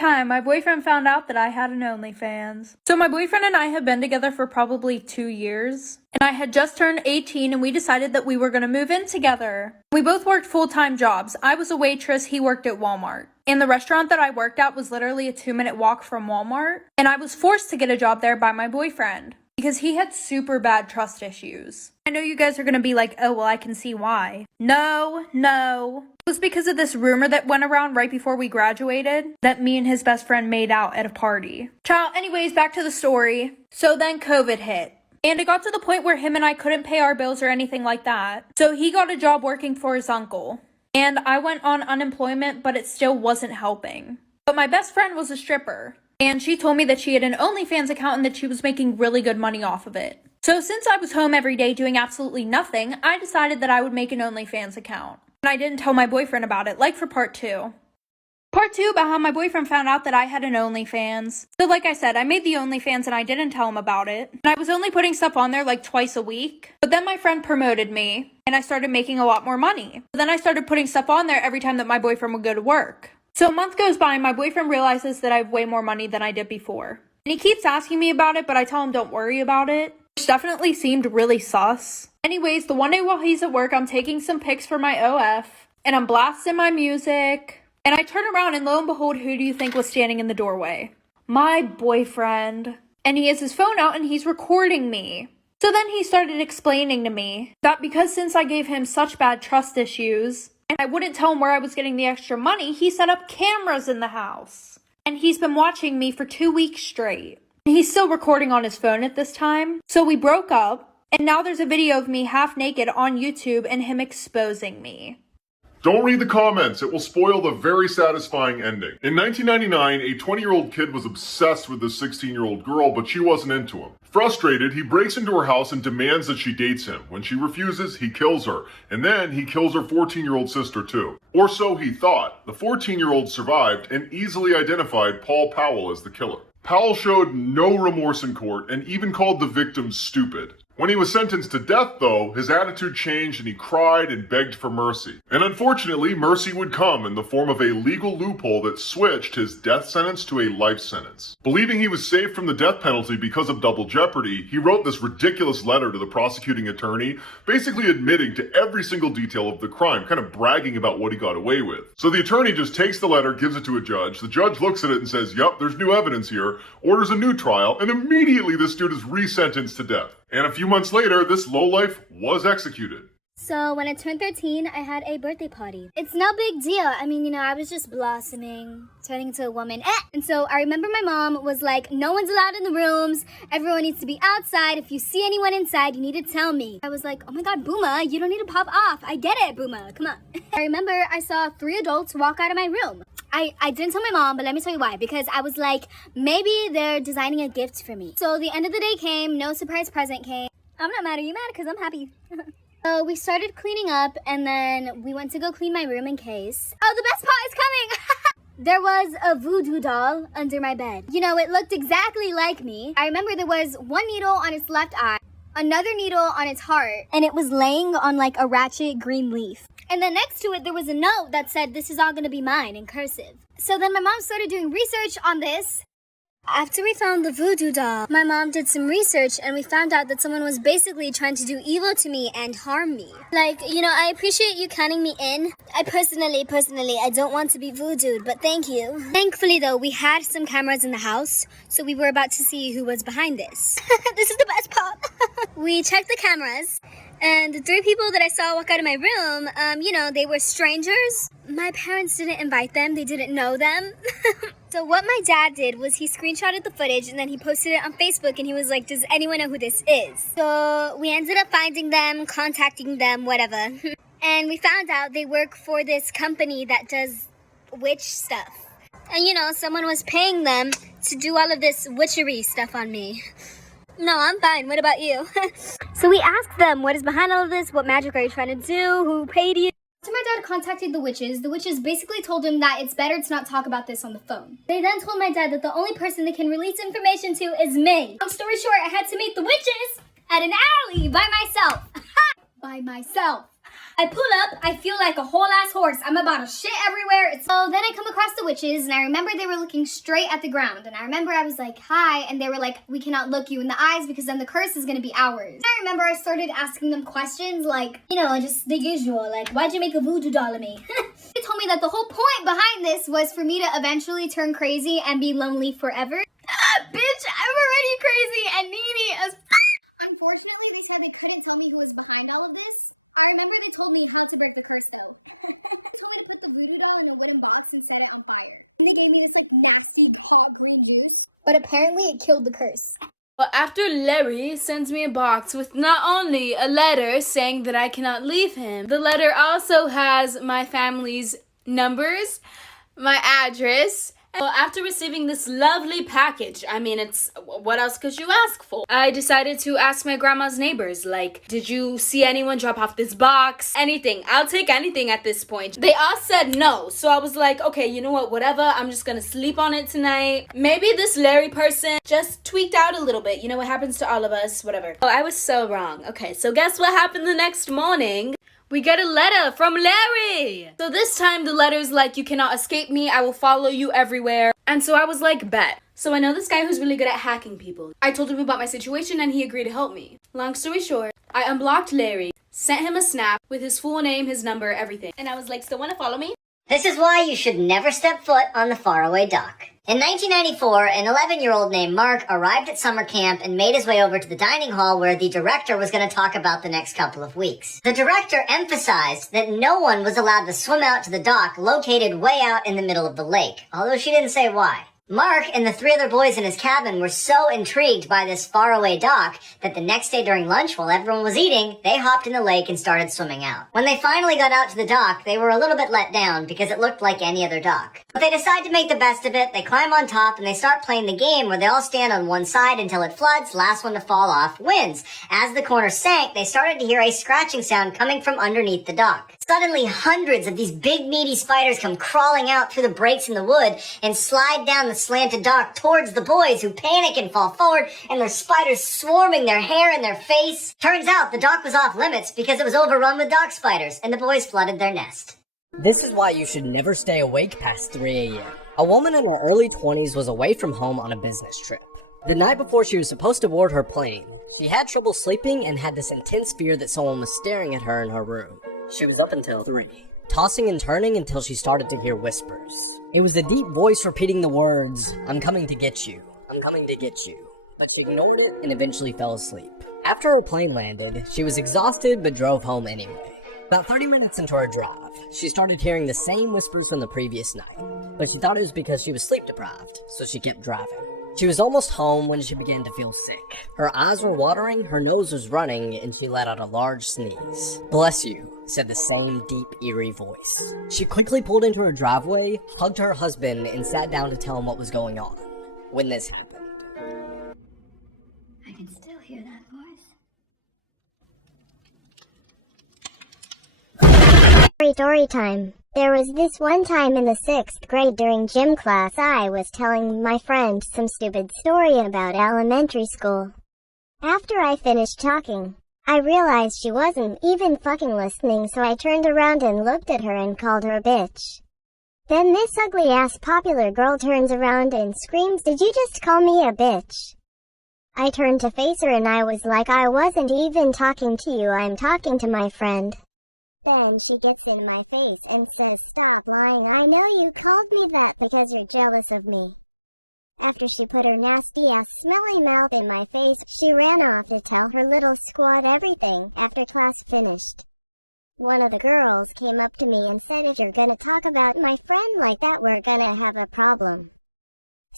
time, my boyfriend found out that I had an OnlyFans. So my boyfriend and I have been together for probably 2 years. And I had just turned 18 and we decided that we were going to move in together. We both worked full-time jobs. I was a waitress, he worked at Walmart. And the restaurant that I worked at was literally a 2-minute walk from Walmart. And I was forced to get a job there by my boyfriend because he had super bad trust issues. I know you guys are going to be like, oh, well, I can see why. No. It was because of this rumor that went around right before we graduated that me and his best friend made out at a party. Child, anyways, back to the story. So then COVID hit. And it got to the point where him and I couldn't pay our bills or anything like that. So he got a job working for his uncle. And I went on unemployment, but it still wasn't helping. But my best friend was a stripper. And she told me that she had an OnlyFans account and that she was making really good money off of it. So since I was home every day doing absolutely nothing, I decided that I would make an OnlyFans account. And I didn't tell my boyfriend about it, like for part 2. Part 2 about how my boyfriend found out that I had an OnlyFans. So like I said, I made the OnlyFans and I didn't tell him about it. And I was only putting stuff on there like twice a week. But then my friend promoted me and I started making a lot more money. Then I started putting stuff on there every time that my boyfriend would go to work. So a month goes by and my boyfriend realizes that I have way more money than I did before. And he keeps asking me about it, but I tell him don't worry about it. Which definitely seemed really sus. Anyways, the one day while he's at work, I'm taking some pics for my OF. And I'm blasting my music. And I turn around and lo and behold, who do you think was standing in the doorway? My boyfriend. And he has his phone out and he's recording me. So then he started explaining to me that because since I gave him such bad trust issues and I wouldn't tell him where I was getting the extra money, he set up cameras in the house. And he's been watching me for 2 weeks straight. And he's still recording on his phone at this time. So we broke up and now there's a video of me half naked on YouTube and him exposing me. Don't read the comments, it will spoil the very satisfying ending. In 1999, a 20-year-old kid was obsessed with this 16-year-old girl, but she wasn't into him. Frustrated, he breaks into her house and demands that she dates him. When she refuses, he kills her. And then he kills her 14-year-old sister too. Or so he thought. The 14-year-old survived and easily identified Paul Powell as the killer. Powell showed no remorse in court and even called the victim stupid. When he was sentenced to death, though, his attitude changed and he cried and begged for mercy. And unfortunately, mercy would come in the form of a legal loophole that switched his death sentence to a life sentence. Believing he was safe from the death penalty because of double jeopardy, he wrote this ridiculous letter to the prosecuting attorney, basically admitting to every single detail of the crime, kind of bragging about what he got away with. So the attorney just takes the letter, gives it to a judge. The judge looks at it and says, "Yup, there's new evidence here," orders a new trial, and immediately this dude is resentenced to death. And a few months later, this lowlife was executed. So when I turned 13, I had a birthday party. It's no big deal. I mean, I was just blossoming, turning into a woman. And so I remember my mom was like, no one's allowed in the rooms. Everyone needs to be outside. If you see anyone inside, you need to tell me. I was like, oh my God, Booma, you don't need to pop off. I get it, Booma, come on. I remember I saw 3 adults walk out of my room. I didn't tell my mom, but let me tell you why. Because I was like, maybe they're designing a gift for me. So the end of the day came, no surprise present came. I'm not mad. Are you mad? Because I'm happy. So we started cleaning up and then we went to go clean my room in case. Oh, the best part is coming! There was a voodoo doll under my bed. It looked exactly like me. I remember there was one needle on its left eye, another needle on its heart, and it was laying on like a ratchet green leaf. And then next to it, there was a note that said, "This is all gonna be mine," in cursive. So then my mom started doing research on this. After we found the voodoo doll, my mom did some research and we found out that someone was basically trying to do evil to me and harm me. I appreciate you counting me in. I personally, I don't want to be voodooed, but thank you. Thankfully though, we had some cameras in the house, so we were about to see who was behind this. This is the best part. We checked the cameras. And the 3 people that I saw walk out of my room, they were strangers. My parents didn't invite them. They didn't know them. So what my dad did was he screenshotted the footage and then he posted it on Facebook and he was like, does anyone know who this is? So we ended up finding them, contacting them, whatever. And we found out they work for this company that does witch stuff. And someone was paying them to do all of this witchery stuff on me. No, I'm fine. What about you? So we asked them, what is behind all of this? What magic are you trying to do? Who paid you? So my dad contacted the witches basically told him that it's better to not talk about this on the phone. They then told my dad that the only person they can release information to is me. Long story short, I had to meet the witches at an alley by myself. By myself. I pull up, I feel like a whole ass horse. I'm about to shit everywhere. So then I come across the witches, and I remember they were looking straight at the ground. And I remember I was like, hi, and they were like, we cannot look you in the eyes because then the curse is gonna be ours. And I remember I started asking them questions like, you know, just the usual, like, why'd you make a voodoo doll of me? They told me that the whole point behind this was for me to eventually turn crazy and be lonely forever. Bitch, I'm already crazy and needy as Unfortunately, because they couldn't tell me who was behind all of this, I remember they told me how to break the curse though. I put the voodoo doll in a wooden box and set it on fire. And they gave me this like nasty hot green juice. But apparently it killed the curse. Well, after Larry sends me a box with not only a letter saying that I cannot leave him, the letter also has my family's numbers, my address. Well, after receiving this lovely package, I mean, what else could you ask for? I decided to ask my grandma's neighbors, like, did you see anyone drop off this box? Anything. I'll take anything at this point. They all said no, so I was like, okay, you know what, whatever, I'm just gonna sleep on it tonight. Maybe this Larry person just tweaked out a little bit. You know what happens to all of us, whatever. Oh, I was so wrong. Okay, so guess what happened the next morning? We get a letter from Larry. So this time the letter's like, you cannot escape me. I will follow you everywhere. And so I was like, bet. So I know this guy who's really good at hacking people. I told him about my situation and he agreed to help me. Long story short, I unblocked Larry, sent him a snap with his full name, his number, everything. And I was like, still wanna follow me? This is why you should never step foot on the faraway dock. In 1994, an 11-year-old named Mark arrived at summer camp and made his way over to the dining hall where the director was going to talk about the next couple of weeks. The director emphasized that no one was allowed to swim out to the dock located way out in the middle of the lake, although she didn't say why. Mark and the 3 other boys in his cabin were so intrigued by this faraway dock that the next day during lunch, while everyone was eating, they hopped in the lake and started swimming out. When they finally got out to the dock, they were a little bit let down because it looked like any other dock. But they decide to make the best of it, they climb on top, and they start playing the game where they all stand on one side until it floods, last one to fall off wins. As the corner sank, they started to hear a scratching sound coming from underneath the dock. Suddenly, hundreds of these big meaty spiders come crawling out through the breaks in the wood and slide down the slanted dock towards the boys, who panic and fall forward, and there's spiders swarming their hair and their face. Turns out the dock was off limits because it was overrun with dock spiders, and the boys flooded their nest. This is why you should never stay awake past 3 a.m. A woman in her early 20s was away from home on a business trip. The night before she was supposed to board her plane, she had trouble sleeping and had this intense fear that someone was staring at her in her room. She was up until 3, tossing and turning until she started to hear whispers. It was the deep voice repeating the words, "I'm coming to get you, I'm coming to get you." But she ignored it and eventually fell asleep. After her plane landed, she was exhausted but drove home anyway. About 30 minutes into her drive, she started hearing the same whispers from the previous night, but she thought it was because she was sleep deprived, so she kept driving. She was almost home when she began to feel sick. Her eyes were watering, her nose was running, and she let out a large sneeze. "Bless you," said the same deep, eerie voice. She quickly pulled into her driveway, hugged her husband, and sat down to tell him what was going on. When this happened, I can still hear that voice. Story time. There was this one time in the 6th grade during gym class I was telling my friend some stupid story about elementary school. After I finished talking, I realized she wasn't even fucking listening, so I turned around and looked at her and called her a bitch. Then this ugly ass popular girl turns around and screams, "Did you just call me a bitch?" I turned to face her and I was like, "I wasn't even talking to you, I'm talking to my friend." Then she gets in my face and says, "Stop lying, I know you called me that because you're jealous of me." After she put her nasty ass smelly mouth in my face, she ran off to tell her little squad everything after class finished. One of the girls came up to me and said, "If you're gonna talk about my friend like that, we're gonna have a problem."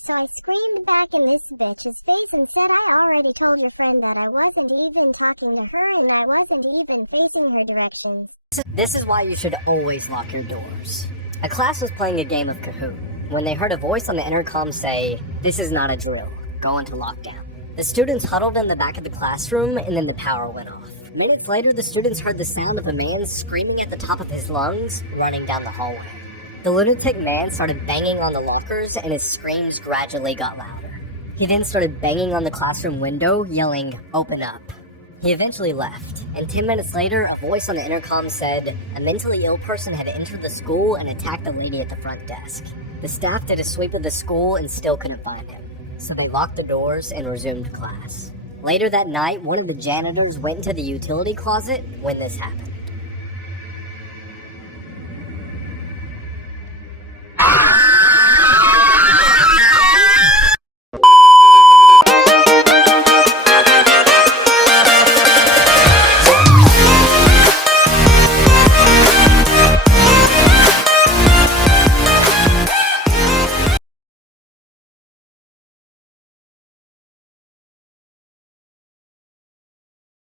So I screamed back in this bitch's face and said, "I already told your friend that I wasn't even talking to her and I wasn't even facing her directions." This is why you should always lock your doors. A class was playing a game of Kahoot when they heard a voice on the intercom say, "This is not a drill, go into lockdown." The students huddled in the back of the classroom and then the power went off. Minutes later, the students heard the sound of a man screaming at the top of his lungs, running down the hallway. The lunatic man started banging on the lockers and his screams gradually got louder. He then started banging on the classroom window, yelling, "Open up." He eventually left, and 10 minutes later, a voice on the intercom said a mentally ill person had entered the school and attacked the lady at the front desk. The staff did a sweep of the school and still couldn't find him, so they locked the doors and resumed class. Later that night, one of the janitors went into the utility closet when this happened.